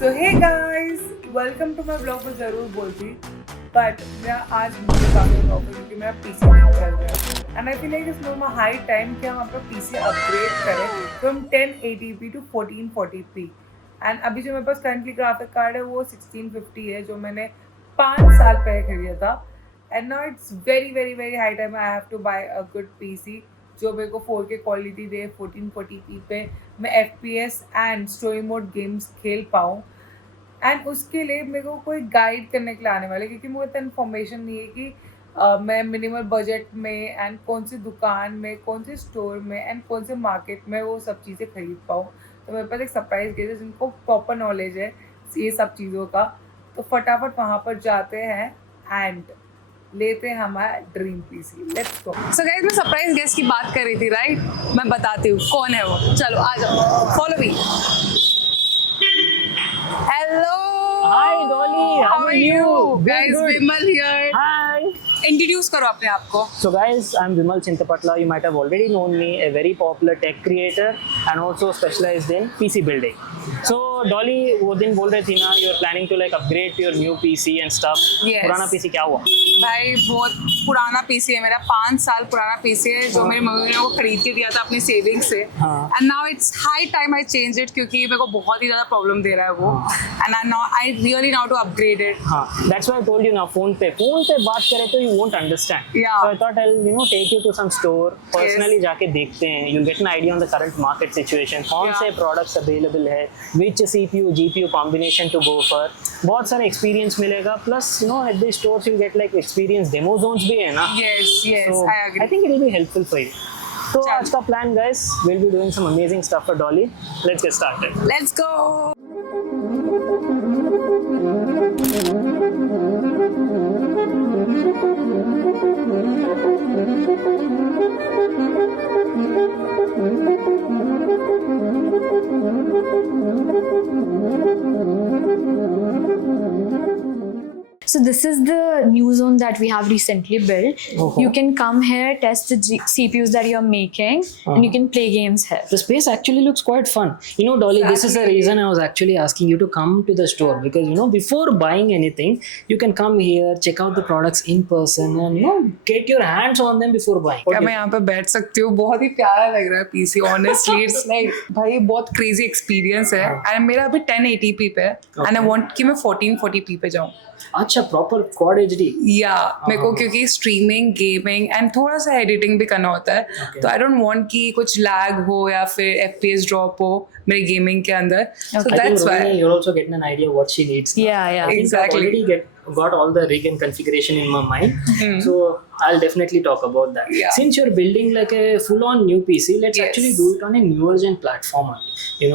So hey guys, welcome to my vlog में ज़रूर बोलती but मेरा आज मुझे काफ़ी vlog है क्योंकि मेरा PC नहीं चल रहा है and I feel like it's now high time कि हम अपना PC upgrade करें from 1080p to 1440p and अभी जो मेरे पास currently graphic card है वो 1650 है जो मैंने 5 साल पहले खरीदा था and now it's very high time I have to buy a good PC जो मेरे को 4K क्वालिटी दे 1440p पे मैं FPS and story mode games खेल पाऊँ एंड उसके लिए मेरे को कोई गाइड करने के लिए आने वाले क्योंकि मुझे इतना इन्फॉर्मेशन नहीं है कि मैं मिनिमल बजट में एंड कौन सी दुकान में कौन से स्टोर में एंड कौन से मार्केट में वो सब चीज़ें खरीद पाऊँ। तो मेरे पास एक सरप्राइज गेस्ट है जिनको प्रॉपर नॉलेज है ये सब चीज़ों का, तो फटाफट वहाँ पर जाते हैं एंड लेते हैं हमारा dream PC. Let's go. So guys, मैं सरप्राइज गेस्ट की बात कर रही थी, राइट? मैं बताती हूँ कौन है वो। चलो आ जाओ, follow me. Hello, Hi Dolly, how are you? Guys, Good. Vimal here. Hi. Introduce करो अपने आप को। So guys, I'm Vimal Chintapatla. You might have already known me, a very popular tech creator and also specialized in PC building. So Dolly, वो दिन बोल रही थी ना, you're planning to like upgrade to your new PC and stuff. Yes. पुराना PC क्या हुआ? भाई बहुत पुराना पीसी है मेरा, 5 साल पुराना पीसी है जो मेरी मम्मी ने वो खरीद के दिया था अपनी सेविंग से and now it's high time I change it क्योंकि मेरे को बहुत ही ज़्यादा प्रॉब्लम दे रहा है वो and I really now to upgrade it. हाँ, that's why I told you now, phone पे बात करें तो you won't understand. Yeah. So I thought I'll take you to some store, personally जाके देखते हैं, you'll get an idea on the current market situation, कौन से products available है, which CPU GPU combination to go for, बहुत सारे experience मिलेगा, plus at these stores you get like experience demo zones भी है ना. Yes, So I agree. I think it will be helpful for you. तो चल। आज का plan guys, we'll be doing some amazing stuff for Dolly. Let's get started. Let's go. So this is the new zone that we have recently built. Okay. You can come here, test the CPUs that you're making, and you can play games here. The space actually looks quite fun. Dolly, this is the reason I was actually asking you to come to the store because before buying anything, you can come here, check out the products in person, and get your hands on them before buying. क्या मैं यहाँ पे बैठ सकती हूँ? बहुत ही प्यारा लग रहा है पीसी, ऑनेस्टली इट्स लाइक भाई बहुत क्रेजी एक्सपीरियंस है एंड मेरा अभी 1080p पे है एंड आई वांट कि मैं 1440p पे जाऊँ। अच्छा, प्रॉपर क्वाड HD. या मेरे को क्योंकि स्ट्रीमिंग गेमिंग एंड थोड़ा सा एडिटिंग भी करना होता है तो आई डोंट वांट कि कुछ लैग हो या फिर FPS ड्रॉप हो मेरे गेमिंग के अंदर, सो I think that's Rohini, why. you're also getting an idea what she needs now. Yeah. I think Exactly. I've already got all the rig and configuration in my mind. So I'll definitely talk about that. Yeah. Since you're building like a full-on new PC, let's Yes. actually do it on a newer gen platform only.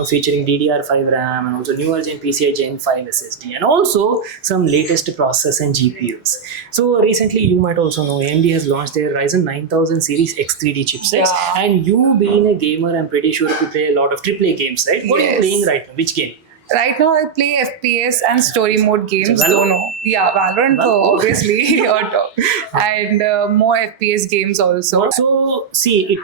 Featuring DDR5 RAM and also newer gen PCI Gen 5 SSD and also some latest processors and GPUs. So recently you might also know AMD has launched their Ryzen 9000 series X3D chipsets. Yeah. And you being a gamer, I'm pretty sure you play a lot of AAA games, right? What are you Yes. playing right now? Which game? Right now I play FPS and story mode games, Valorant? दोनों। Yeah, Valorant तो Valorant. obviously और and more FPS games also. So see,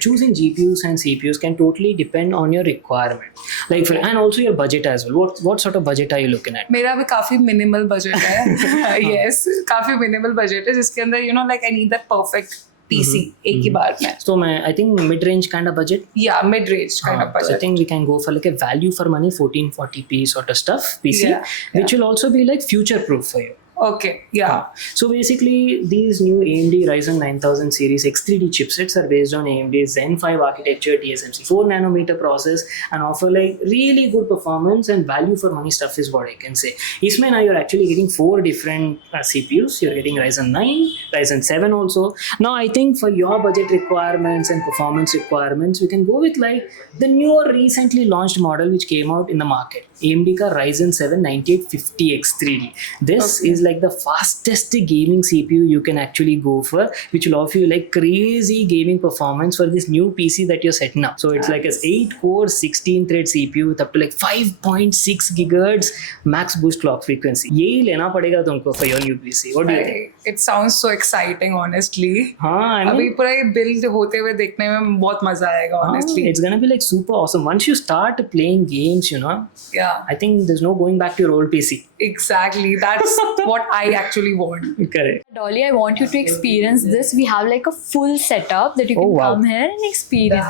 choosing GPUs and CPUs can totally depend on your requirement, and also your budget as well. What sort of budget are you looking at? मेरा भी काफी minimal budget है। Yes, काफी minimal budget है जिसके अंदर like I need that perfect PC एक ही बार में। So I think mid-range kind of budget. Yeah, mid range kind of So I budget. think we can go for like a value for money 1440p sort of stuff PC, Yeah, which will also be like future proof for you. Okay, yeah. So basically, these new AMD Ryzen 9000 series X3D chipsets are based on AMD's Zen 5 architecture, TSMC 4 nanometer process, and offer like really good performance and value for money stuff is what I can say. Isme now you're actually getting 4 different CPUs. You're getting Ryzen 9, Ryzen 7 also. Now I think for your budget requirements and performance requirements, we can go with like the newer recently launched model which came out in the market. AMD ka Ryzen 7 9850 X3D. This is like the fastest gaming CPU you can actually go for, which will offer you like crazy gaming performance for this new PC that you're setting up. So it's like a 8-core 16-thread CPU with up to like 5.6 gigahertz max boost clock frequency. यही लेना पड़ेगा तुमको for your new PC. What do you think? It sounds so exciting, honestly. हाँ, I mean, अभी पूरा ये build होते हुए देखने में बहुत मजा आएगा, honestly. it's gonna be like super awesome once you start playing games, you know. Yeah, I think there's no going back to your old PC. exactly. That's what I actually want. Correct. Dolly, I want you to experience this. We have like a full setup that you can wow. come here and experience.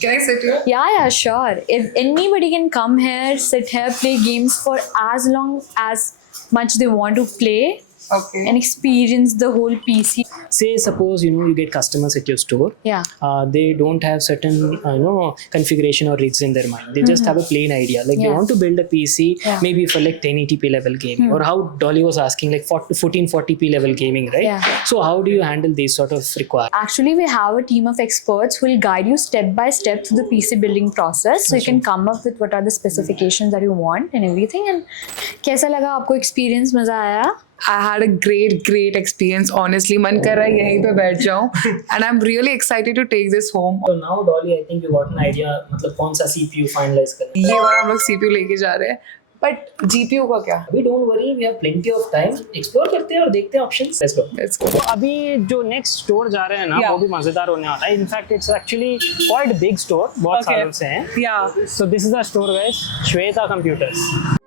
Can I sit here? Yeah, sure. If anybody can come here, sit here, play games for as long as much they want to play Okay. and experience the whole PC. Say suppose you get customers at your store. Yeah. They don't have certain configuration or rigs in their mind. They just have a plain idea, like they Yeah. want to build a PC maybe for like 1080p level gaming, or how Dolly was asking, like 1440p level gaming, right? Yeah. So how do you handle these sort of requirements? Actually, we have a team of experts who will guide you step by step through the PC building process. So you can come up with what are the specifications that you want and everything. And कैसा लगा आपको experience? मजा आया? I had a great experience, honestly. मन कर रहा है यहीं पे बैठ जाऊं. And I'm really excited to take this home. So now Dolly, I think you got an idea, मतलब कौन सा CPU finalize करें. ये वाला हम लोग CPU लेके जा रहे हैं. But GPU का क्या? अभी don't worry, we have plenty of time. Explore करते हैं और देखते हैं options. Let's go. Let's go. तो अभी जो नेक्स्ट स्टोर जा रहे हैं ना, Yeah. वो भी मजेदार होने वाला है. In fact it's actually quite big store, बहुत Okay. सालों से हैं. Yeah. So this is the store guys, Shweta computers.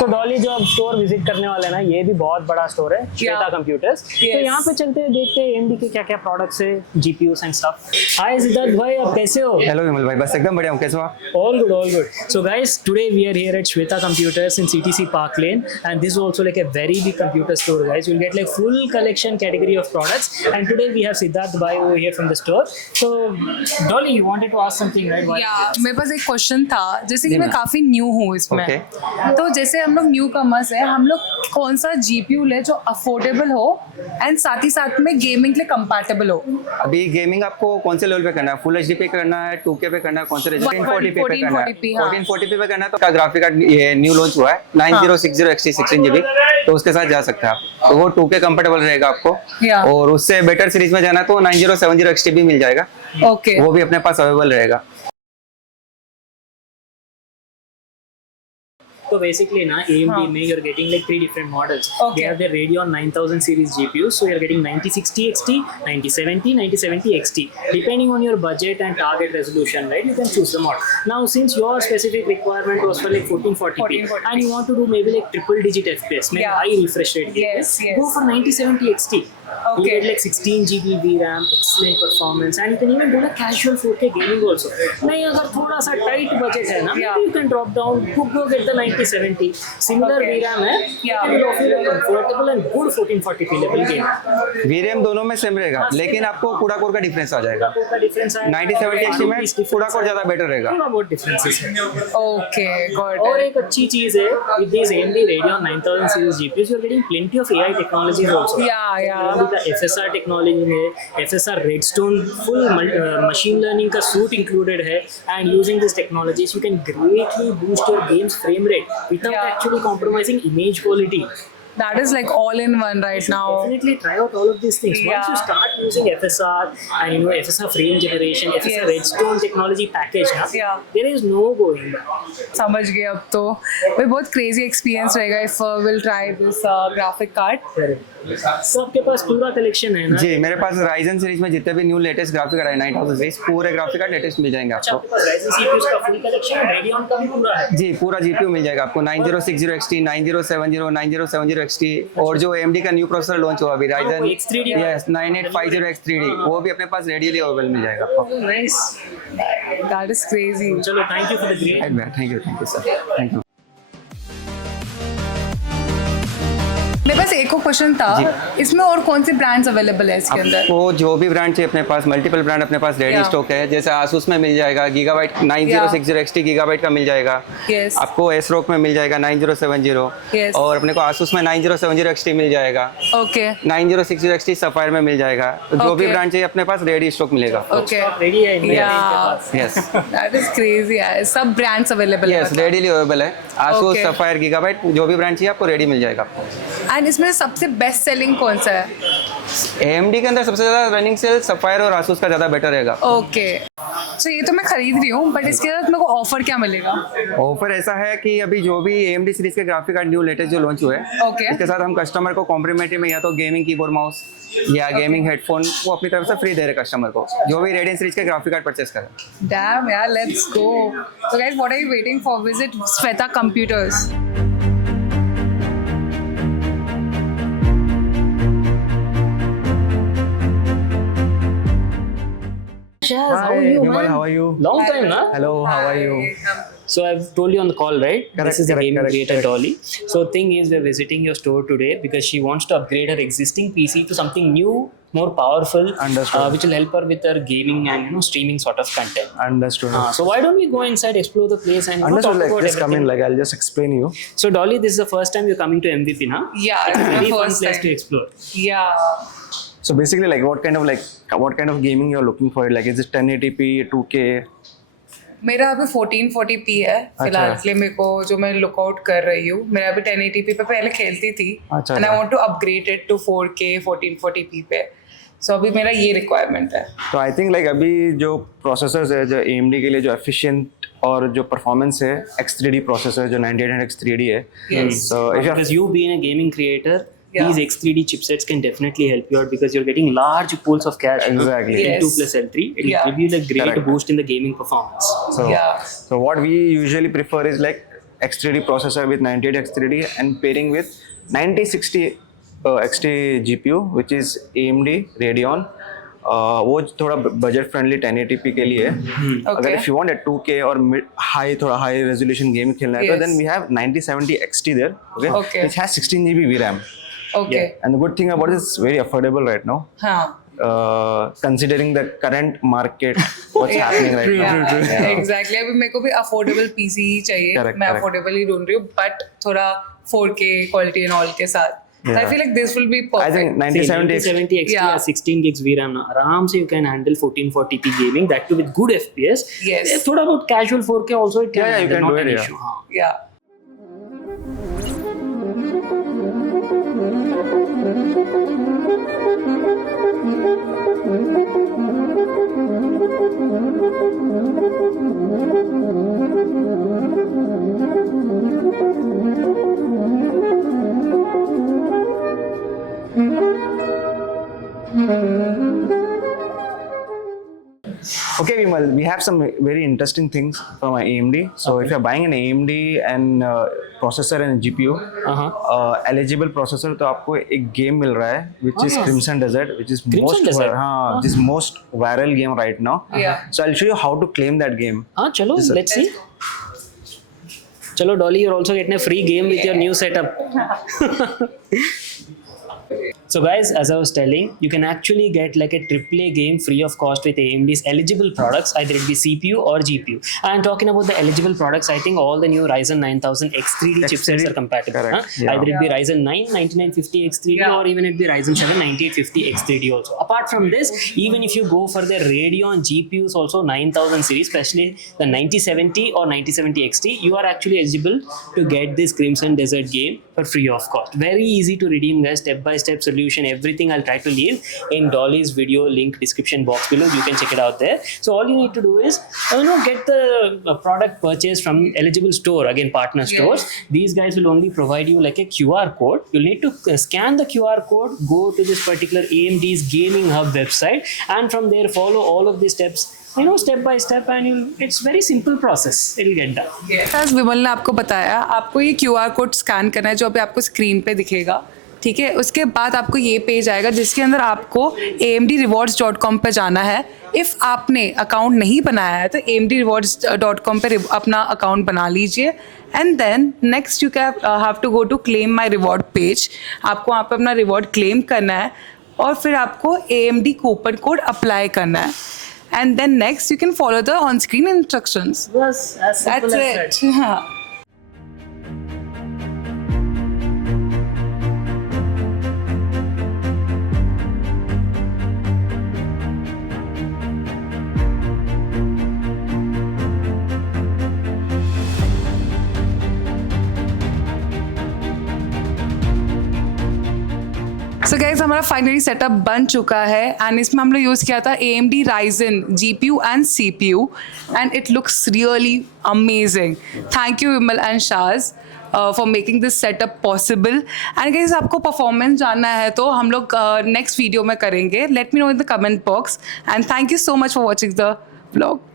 तो डॉली जो अब स्टोर विजिट करने वाले हैं ना, ये भी बहुत बड़ा स्टोर है, श्वेता कंप्यूटर्स. तो यहाँ पे चलते हैं, देखते हैं AMD के क्या क्या प्रोडक्ट्स है, GPUs एंड स्टफ. हाय सिद्धार्थ भाई, आप कैसे हो? हेलो विमल भाई, बस एकदम बढ़िया हूँ. कैसे हो आप? All good, all good. So guys, today we are here at Shweta Computers in CTC Park Lane, and this is also like a very big computer store, guys. You'll get like full collection category of products, and today we have Siddharth Bhai over here from the store. So Dolly, you wanted to ask something, right? Why- Yeah, मेरे पास एक question था. जैसे कि मैं काफी new हूँ इसमें, Okay. तो जैसे हम लोग न्यू कमर्स है, हम लोग कौन सा GPU ले जो अफोर्डेबल हो एंड साथ ही साथ में गेमिंग के लिए कंपैटिबल हो. अभी गेमिंग आपको कौन से लेवल पे करना है? फुल HD पे करना है, 2K पे करना है, कौन से 1440p पे करना है? 1440p, हाँ. 1440p पे करना है तो का ग्राफिक कार्ड ये न्यू लॉन्च हुआ है 9060 XT 16GB, तो उसके साथ जा सकते हैं आप. तो वो 2K कंफर्टेबल रहेगा आपको. Yeah. और उससे बेटर सीरीज में जाना है तो 9070 XT भी मिल जाएगा. ओके. वो भी अपने पास अवेलेबल रहेगा. So basically ना AMD में you're getting like 3 different models. Okay. They have the Radeon 9000 series GPUs, so you're getting 9060 XT, 9070, 9070 XT. Depending on your budget and target resolution, right, you can choose the model. Now since your specific requirement was for like 1440p 1440p. and you want to do maybe like triple digit FPS, maybe Yeah. high refresh rate games, Yes. go for 9070 XT. You Okay. get like 16GB VRAM, excellent performance, and you can even do like casual 4K gaming also. नहीं अगर थोड़ा सा tight budget है ना, Yeah. maybe you can drop down, go get the 9070. Similar Okay. VRAM है, Yeah. and it will offer you a comfortable and good 1440p level game. VRAM दोनों में same रहेगा, लेकिन आपको CUDA कोर का difference आ जाएगा. का difference है 9070 XT में CUDA कोर ज्यादा बेटर रहेगा. थोड़ा बहुत differences है. ओके, गॉट और इट. एक अच्छी चीज है, with these AMD Radeon 9000 series GPUs, you're getting plenty of AI technologies also. Yeah. AMD का FSR टेक्नोलॉजी है, FSR Redstone full machine learning का suite included है, and using these technologies you can greatly boost your game's frame rate without Yeah. actually compromising image quality. That is like all in one right now. Definitely try out all of these things. Once Yeah. you start using FSR and FSR frame generation, FSR Yes. Redstone technology package, na, Yeah. there is no going back. समझ गए अब तो. भाई बहुत crazy experience रहेगा if we'll try this graphic card. तो आपके पास पूरा कलेक्शन है ना? जी, मेरे पास Ryzen सीरीज में जितने भी न्यू लेटेस्ट ग्राफिक कार्ड है 9000 सीरीज, पूरे ग्राफिक कार्ड लेटेस्ट मिल जाएंगे अच्छा, आपको. आपके पास Ryzen CPUs का full collection है, Radeon का भी पूरा है. जी, पूरा GPU मिल जाएगा आपको 9060 XT, 9070, 9070 XT, और जो AMD का न्यू प्रोसेसर लॉन्च हुआ अभी Ryzen वो X3D यस 9850 X3D, वो भी अपने पास रेडियली अवेलेबल मिल जाएगा आपको. Nice. That is crazy. चलो, thank you for the great. Thank you sir, thank you. मेरे पास एक और क्वेश्चन था, इसमें और कौन से ब्रांड्स अवेलेबल है इसके अंदर? आपको जो भी ब्रांड चाहिए अपने पास, मल्टीपल ब्रांड अपने पास रेडी Yeah. स्टॉक है। जैसे आसूस में मिल जाएगा गीगाबाइट 9060 XT गीगाबाइट का मिल जाएगा। Yes. आपको एसरोक में मिल जाएगा 9070। Yes. और अपने को आसूस में 9070 XT मिल जाएगा। ओके 9060 XT सफायर में मिल जाएगा। तो जो भी Okay. ब्रांड चाहिए अपने पास रेडी स्टॉक मिलेगा। ओके रेडी है इनके Yeah. Pass. Yes that is crazy यार, सब ब्रांड्स अवेलेबल है यस रेडीली अवेलेबल है। Asus Okay. सफायर गीगाबाइट जो भी ब्रांड चाहिए आपको रेडी मिल जाएगा। एंड इसमें सबसे बेस्ट सेलिंग कौन सा है? AMD के अंदर सबसे ज़्यादा रनिंग सेल सफायर और आसूस का ज़्यादा बेटर रहेगा। ओके सो ये तो मैं खरीद रही हूँ, बट इसके साथ मेरे को ऑफर क्या मिलेगा? ऑफर ऐसा है कि अभी जो भी AMD सीरीज के ग्राफिक कार्ड न्यू लेटेस्ट जो लॉन्च हुए हैं Okay. इसके साथ हम कस्टमर को कॉम्प्लीमेंट्री में या तो गेमिंग कीबोर्ड माउस या गेमिंग हेडफोन वो अपनी तरफ से फ्री दे रहे कस्टमर को जो भी रेडियन सीरीज के ग्राफिक कार्ड परचेस करे। डैम यार, let's go. So guys, what are you waiting for? Visit Shweta computers. Shaz, how are you, man? How are you? Long time, na? Hello, how are you? So I've told you on the call, right? Correct, This is the correct, gaming correct, creator correct. Dolly. So thing is, we're visiting your store today because she wants to upgrade her existing PC to something new, more powerful, Understood. which will help her with her gaming and streaming sort of content. Understood. So why don't we go inside, explore the place, and Understood. talk Like, about just come in. everything? Like, I'll just explain you. So Dolly, this is the first time you're coming to MVP, na? Yeah, it's my Very fun first place time. to explore. Yeah. So basically, like, what kind of gaming you're looking for? Like, is it 1080p, 2K? मेरा अभी 1440p है फिलहाल, इसलिए मेरे को जो मैं lookout कर रही हूँ, मेरा अभी 1080p पे पहले खेलती थी अच्छा, एंड आई अच्छा। Want to upgrade it to 4K 1440p पे। सो अभी मेरा ये रिक्वायरमेंट है। तो आई थिंक लाइक अभी जो प्रोसेसर्स है जो AMD के लिए जो एफिशिएंट और जो परफॉर्मेंस है X3D प्रोसेसर जो 9800 X3D है। Yes. So if you're Because you being a gaming creator, Yeah. these X3D chipsets can definitely help you out because you're getting large pools of cache. Exactly. Yes. L2 plus L3. It will Yeah. give you a great Correct. boost in the gaming performance. So, Yeah. so what we usually prefer is like X3D processor with 98 X3D and pairing with 9060 XT GPU which is AMD Radeon. वो थोड़ा budget friendly 1080p के लिए है। अगर if you want 2K और high थोड़ा high resolution game खेलना है तो Yes. Then we have 9070 XT there, okay, Okay. which has 16 GB VRAM. Okay And the good thing about it is very affordable right now. हाँ Considering the current market, what's happening right now. Yeah. Exactly. अभी मेरे को भी affordable PC ही चाहिए। Correct, मैं correct. Affordable ही ढूंढ रही हूँ, बट थोड़ा 4K क्वालिटी एंड ऑल के साथ। आई Yeah. Feel like this will be I think perfect. 9070 9070 XT Yeah. has 16 gigs VRAM now. आराम से you can handle 1440p gaming, that too with good FPS. Yes. थोड़ा बहुत casual 4K also it can Yeah, you handle, can not do an it, yeah. issue. हाँ. या Okay, Vimal, we have some very interesting things from AMD. So if you're buying an AMD and processor and GPU, eligible processor, तो आपको एक game मिल रहा है, which is Crimson Desert, which is Crimson Desert? which is most viral game right now. Yeah. So I'll show you how to claim that game. हाँ चलो let's see. चलो Dolly, you're also getting a free game with your new setup. So guys, as I was telling, you can actually get like a AAA game free of cost with AMD's eligible products, either it be CPU or GPU. And talking about the eligible products, I think all the new Ryzen 9000 X3D chipsets are compatible. correct, yeah. Either it be Ryzen 9 9950 X3D Yeah. or even it be Ryzen 7 9850 X3D also. Apart from this, even if you go for the Radeon GPUs also 9000 series, especially the 9070 or 9070 XT, you are actually eligible to get this Crimson Desert game for free of cost. Very easy to redeem, guys. Step-by-step solution, everything I'll try to leave in Dolly's video link description box below. You can check it out there. So all you need to do is get the product purchased from eligible store, again partner stores. These guys will only provide you like a QR code. You'll need to scan the QR code, go to this particular AMD's Gaming Hub website, and from there follow all of these steps, step by step, and it's very simple process. It'll get done. विमल ने आपको बताया, आपको ये QR code scan करना है जो अभी आपको स्क्रीन पे दिखेगा। ठीक है, उसके बाद आपको ये पेज आएगा जिसके अंदर आपको amdrewards.com पे जाना है. इफ़ आपने अकाउंट नहीं बनाया है तो amdrewards.com पे अपना अकाउंट बना लीजिए. And then next you can have to go to claim my reward page. आपको वहाँ पे अपना रिवॉर्ड क्लेम करना है और फिर आपको AMD कूपन कोड अप्लाई करना है. And then next you can follow the on screen instructions. बस That's it. हाँ. सो गाइस हमारा फाइनली सेटअप बन चुका है एंड इसमें हम लोग यूज़ किया था AMD Ryzen GPU and CPU and it looks really amazing. Thank you Vimal and Shaz for making this setup possible. And guys आपको परफॉर्मेंस जानना है तो हम लोग नेक्स्ट वीडियो में करेंगे. Let me know in the comment box and thank you so much for watching the vlog.